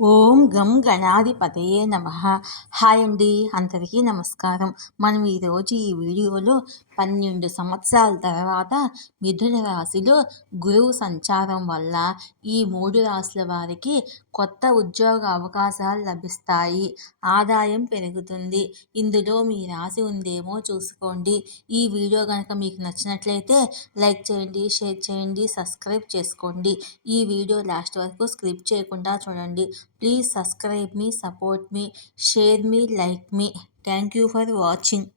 ఓం గం గణాధిపతయే నమః. హాయ్ అండి, అందరికీ నమస్కారం. మనం ఈరోజు ఈ వీడియోలో 12 సంవత్సరాల తర్వాత మిథున రాశిలో గురువు సంచారం వల్ల ఈ 3 రాశుల వారికి కొత్త ఉద్యోగ అవకాశాలు లభిస్తాయి, ఆదాయం పెరుగుతుంది. ఇందులో మీ రాశి ఉందేమో చూసుకోండి. ఈ వీడియో కనుక మీకు నచ్చినట్లయితే లైక్ చేయండి, షేర్ చేయండి, సబ్స్క్రైబ్ చేసుకోండి. ఈ వీడియో లాస్ట్ వరకు స్కిప్ చేయకుండా చూడండి. Please subscribe me, support me, share me, like me. Thank you for watching.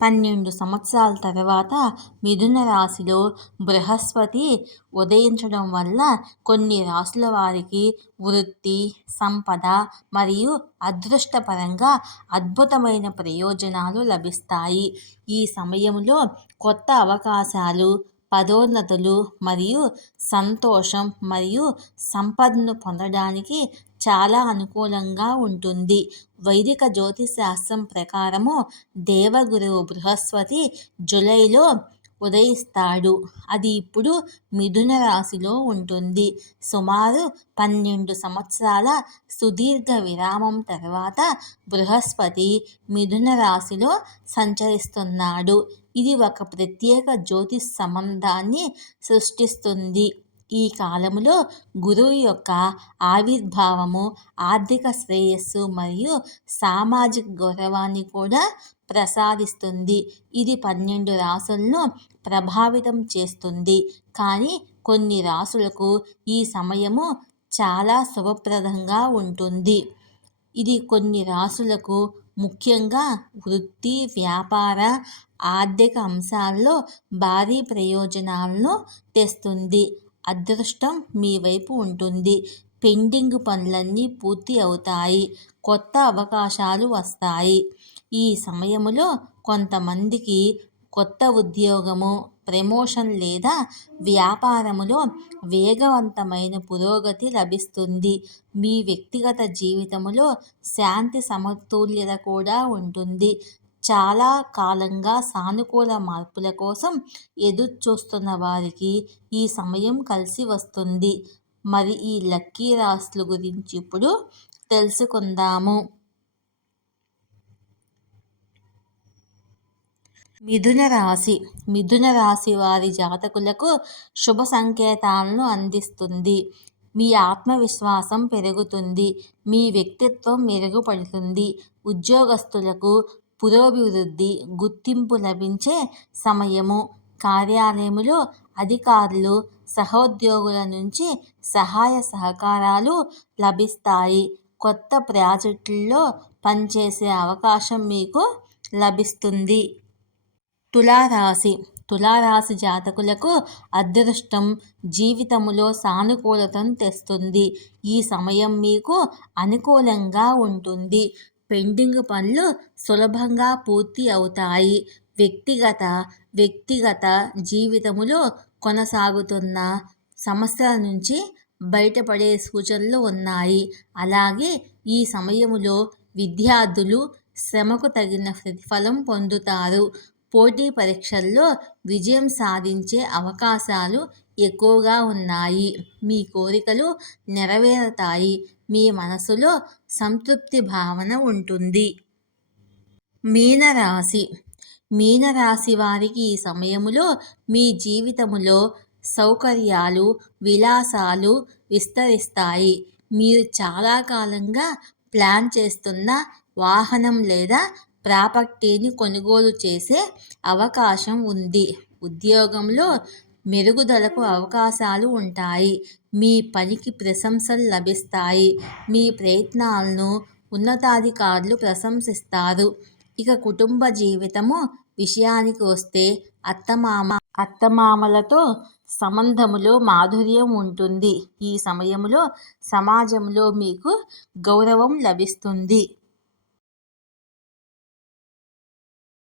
12 సంవత్సరాల తర్వాత మిథున రాశిలో బృహస్పతి ఉదయించడం వల్ల కొన్ని రాశుల వారికి వృత్తి, సంపద మరియు అదృష్టపరంగా అద్భుతమైన ప్రయోజనాలు లభిస్తాయి. ఈ సమయంలో కొత్త అవకాశాలు, పదోన్నతులు మరియు సంతోషం మరియు సంపదను పొందడానికి చాలా అనుకూలంగా ఉంటుంది. వైదిక జ్యోతిశాస్త్రం ప్రకారము దేవగురువు బృహస్పతి జూలైలో ఉదయిస్తాడు. అది ఇప్పుడు మిథున రాశిలో ఉంటుంది. సుమారు 12 సంవత్సరాల సుదీర్ఘ విరామం తర్వాత బృహస్పతి మిథున రాశిలో సంచరిస్తున్నాడు. ఇది ఒక ప్రత్యేక జ్యోతిష్ సంబంధాన్ని సృష్టిస్తుంది. ఈ కాలంలో గురువు యొక్క ఆవిర్భావము ఆర్థిక శ్రేయస్సు మరియు సామాజిక గౌరవాన్ని కూడా ప్రసాదిస్తుంది. ఇది 12 రాశులను ప్రభావితం చేస్తుంది, కానీ కొన్ని రాశులకు ఈ సమయము చాలా శుభప్రదంగా ఉంటుంది. ఇది కొన్ని రాశులకు ముఖ్యంగా వృత్తి, వ్యాపార, ఆర్థిక అంశాల్లో భారీ ప్రయోజనాలను తెస్తుంది. అదృష్టం మీ వైపు ఉంటుంది. పెండింగ్ పనులన్నీ పూర్తి అవుతాయి. కొత్త అవకాశాలు వస్తాయి. ఈ సమయంలో కొంతమందికి కొత్త ఉద్యోగము, ప్రమోషన్ లేదా వ్యాపారములో వేగవంతమైన పురోగతి లభిస్తుంది. మీ వ్యక్తిగత జీవితంలో శాంతి సమతుల్యత కూడా ఉంటుంది. చాలా కాలంగా సానుకూల మార్పుల కోసం ఎదురు చూస్తున్న వారికి ఈ సమయం కలిసి వస్తుంది. మరి ఈ లక్కీ రాశుల గురించి ఇప్పుడు తెలుసుకుందాము. మిథున రాశి. మిథున రాశి వారి జాతకులకు శుభ సంకేతాలను అందిస్తుంది. మీ ఆత్మవిశ్వాసం పెరుగుతుంది. మీ వ్యక్తిత్వం మెరుగుపడుతుంది. ఉద్యోగస్తులకు పురోభివృద్ధి, గుర్తింపు లభించే సమయము. కార్యాలయంలో అధికారులు, సహోద్యోగుల నుంచి సహాయ సహకారాలు లభిస్తాయి. కొత్త ప్రాజెక్టుల్లో పనిచేసే అవకాశం మీకు లభిస్తుంది. తులారాశి. తులారాశి జాతకులకు అదృష్టం జీవితంలో సానుకూలతను తెస్తుంది. ఈ సమయం మీకు అనుకూలంగా ఉంటుంది. పెండింగ్ పనులు సులభంగా పూర్తి అవుతాయి. వ్యక్తిగత జీవితంలో కొనసాగుతున్న సమస్యల నుంచి బయటపడే సూచనలు ఉన్నాయి. అలాగే ఈ సమయంలో విద్యార్థులు శ్రమకు తగిన ప్రతిఫలం పొందుతారు. పోటీ పరీక్షల్లో విజయం సాధించే అవకాశాలు ఎక్కువగా ఉన్నాయి. మీ కోరికలు నెరవేరుతాయి. మీ మనసులో సంతృప్తి భావన ఉంటుంది. మీనరాశి. మీనరాశి వారికి ఈ సమయంలో మీ జీవితంలో సౌకర్యాలు, విలాసాలు విస్తరిస్తాయి. మీరు చాలా కాలంగా ప్లాన్ చేస్తున్న వాహనం లేదా ప్రాపర్టీని కొనుగోలు చేసే అవకాశం ఉంది. ఉద్యోగంలో మెరుగుదలకు అవకాశాలు ఉంటాయి. మీ పనికి ప్రశంసలు లభిస్తాయి. మీ ప్రయత్నాలను ఉన్నతాధికారులు ప్రశంసిస్తారు. ఇక కుటుంబ జీవితము విషయానికి వస్తే అత్తమామలతో సంబంధములో మాధుర్యం ఉంటుంది. ఈ సమయంలో సమాజంలో మీకు గౌరవం లభిస్తుంది.